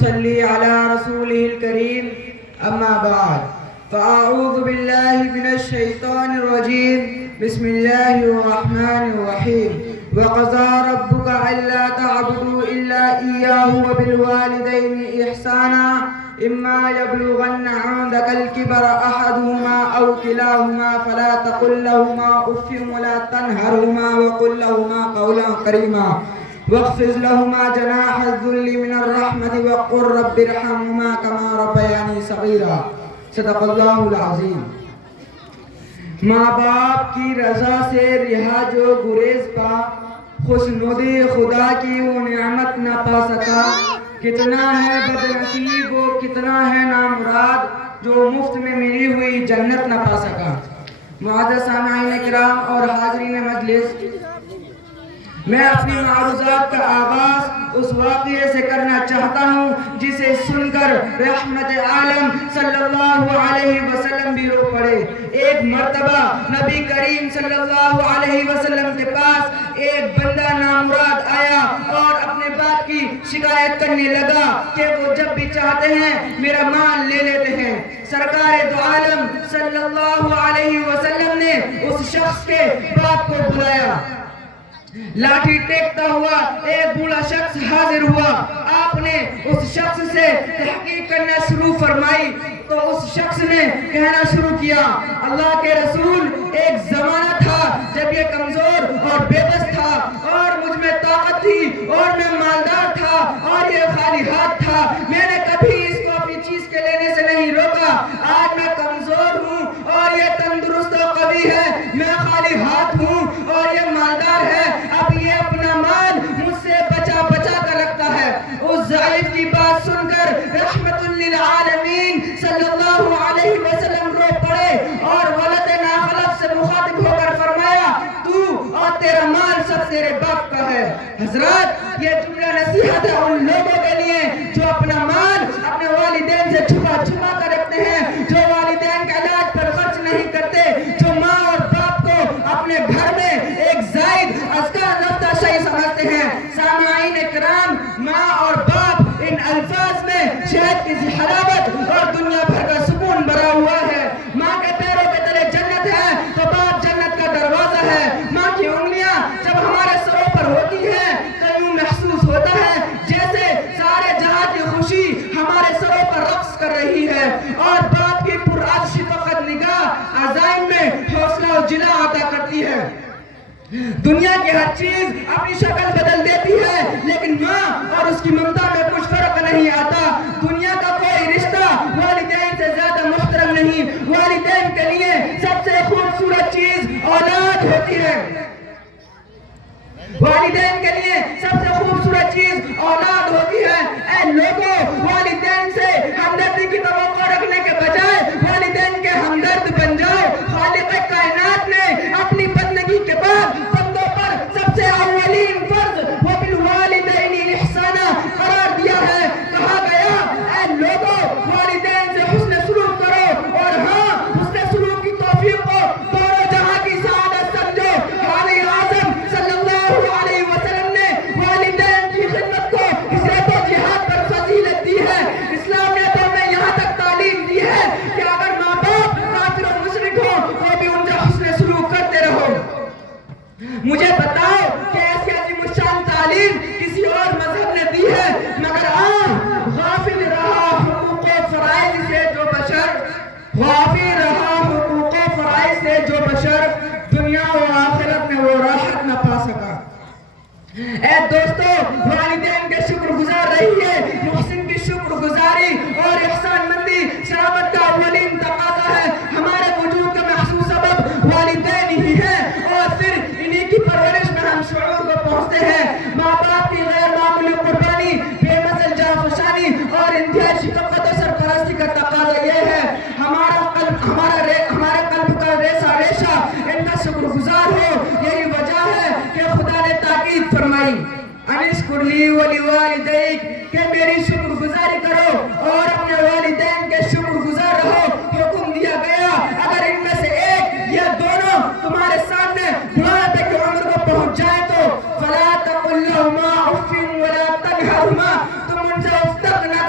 صلی علی رسولہ الکریم اما بعد فاعوذ باللہ من الشیطان الرجیم بسم اللہ الرحمن الرحیم وقضى ربك ألا تعبدوا إلا إياه وبالوالدين إحسانا إما يبلغن عندك الكبر أحدهما أو كلاهما فلا تقل لهما أف ولا تنهرهما وقل لهما قولا كريما واخفض لهما جناح الذل من الرحمة وقل رب ارحمهما كما ربياني صغيرا صدق الله العظيم. ماں باپ کی رضا سے رہا جو گریز پا خوشنود خدا کی وہ نعمت نہ پا سکا. کتنا ہے بدنصیب وہ کتنا ہے نامراد جو مفت میں ملی ہوئی جنت نہ پا سکا. معزز سامعین کرام اور حاضرین مجلس، میں اپنی معروضات کا آغاز اس واقعے سے کرنا چاہتا ہوں جسے سن کر رحمت عالم صلی اللہ علیہ وسلم بھی رو پڑے. ایک مرتبہ نبی کریم صلی اللہ علیہ وسلم کے پاس ایک بندہ نامراد آیا اور اپنے باپ کی شکایت کرنے لگا کہ وہ جب بھی چاہتے ہیں میرا مال لے لیتے ہیں. سرکار دو عالم صلی اللہ علیہ وسلم نے اس شخص کے باپ کو بلایا. لاٹھی ٹیکتا ہوا ایک بوڑھا شخص حاضر ہوا. آپ نے اس شخص سے تحقیق کرنا شروع فرمائی تو اس شخص نے کہنا شروع کیا، اللہ کے رسول، ایک زمانہ تھا جب یہ کمزور اور بے بس تھا اور مجھ میں طاقت تھی اور میں مالدار تھا اور یہ خالی ہاتھ تھا. میں نے کبھی اس کو اپنی چیز کے لینے سے نہیں روکا. آج میں کمزور ہوں اور یہ تندرست و قوی ہے. میں خالی ہاتھ ہوں اور یہ مالدار ہے. اب یہ اپنا مال مجھ سے بچا بچا کر رکھتا ہے. اس ضعیف کی بات سن کر رحمت للعالمین صلی اللہ علیہ وسلم رو پڑے اور ولد ناخلف سے مخاطب ہو کر فرمایا، تو اور تیرا مال سب تیرے باپ کا ہے. حضرات، یہ جملہ نصیحت ہے ان لوگوں کے لیے جو اپنا مال اپنے والدین سے چھپا چھپا کر رکھتے ہیں، جو والدین کے علاج پر خرچ نہیں کرتے، جو ماں اور باپ کو اپنے گھر میں ایک زائد ازکا رفتہ شئی سمجھتے ہیں. سامعین کرام، ماں اور باپ ان الفاظ میں شہد کی حلاوت اور دنیا بھر کا سکون بھرا ہوا ہے. ماں کے پیروں کے تلے جنت ہے تو باپ جنت کا دروازہ ہے. ماں کی انگلیاں جب ہمارے سروں پر ہوتی ہیں تو یوں محسوس ہوتا ہے جیسے سارے جہاں کی خوشی ہمارے سروں پر رقص کر رہی ہے. اور باپ کی پرعرش شفقت نگاہ عزائم میں حوصلہ و جلا عطا کرتی ہے. دنیا کی ہر چیز اپنی شکل بدل دیتی ہے لیکن ماں اور اس کی ممتا میں کچھ فرق نہیں آتا. دنیا کا کوئی رشتہ والدین سے زیادہ محترم نہیں. والدین کے لیے سب سے خوبصورت چیز اولاد ہوتی ہے. والدین کے لیے سب سے خوبصورت چیز اولاد ہوتی ہے. اے لوگوں، والدین سے ہمدردی کی توقع رکھنے کے بجائے والدین کے ہمدرد بن جاؤ. خالق کائنات نے اپنی بندگی کے بعد بندوں پر سب سے اولین فرض وبالوالدین احسانا قرار دیا ہے. کہا گیا، اے لوگوں، والدین سے حسن سلوک کرو. اور ہاں، حسن سلوک کی توفیق کو دونوں جہاں کی سعادت سمجھو. حالی اعظم صلی اللہ علیہ وسلم نے والدین کی خدمت کو ہجرت و جہاد پر فضیلت دی ہے. اسلام نے تو ہمیں یہاں تک تعلیم دی ہے کہ اگر ماں باپ کافر و مشرک ہو تو بھی ان کا حسن سلوک کرتے رہو. مجھے بتاؤ کہ ایسی عظیم الشان تعلیم کسی اور مذہب نے دی ہے مگر غافل رہا حقوق و فرائض سے جو بشر دنیا و آخرت میں وہ راحت نہ پا سکا. اے دوستو، والدین کے شکر گزار رہیے. محسن کی شکر گزاری اور احسان مندی شرافت کا اولین تقاضا ہے. ہمارے وجود کا محسوس سبب والدین ہی ہے اور پھر انہی کی پرورش میں ہم شعور کو پہنچتے ہیں. ماں باپ کی غیر معمولی قربانی، بے مثل جانفشانی اور انتہائی شفقت و سرپرستی کا تقاضا یہ ہے ہمارے قلب کا ریشہ ریشہ ان کا شکر گزار ہو. یہی وجہ ہے کہ خدا نے تاکید فرمائی، انشکر لی ولی والدیک، کہ میری شکر گزاری کرو اور اپنے والدین کے شکر گزار رہو. حکم دیا گیا اگر ان میں سے ایک یا دونوں تمہارے سامنے بڑھاپے کی عمر کو پہنچ جائے تو فلا تقل لهما اف ولا تنهرهما، تم ان سے اف تک نہ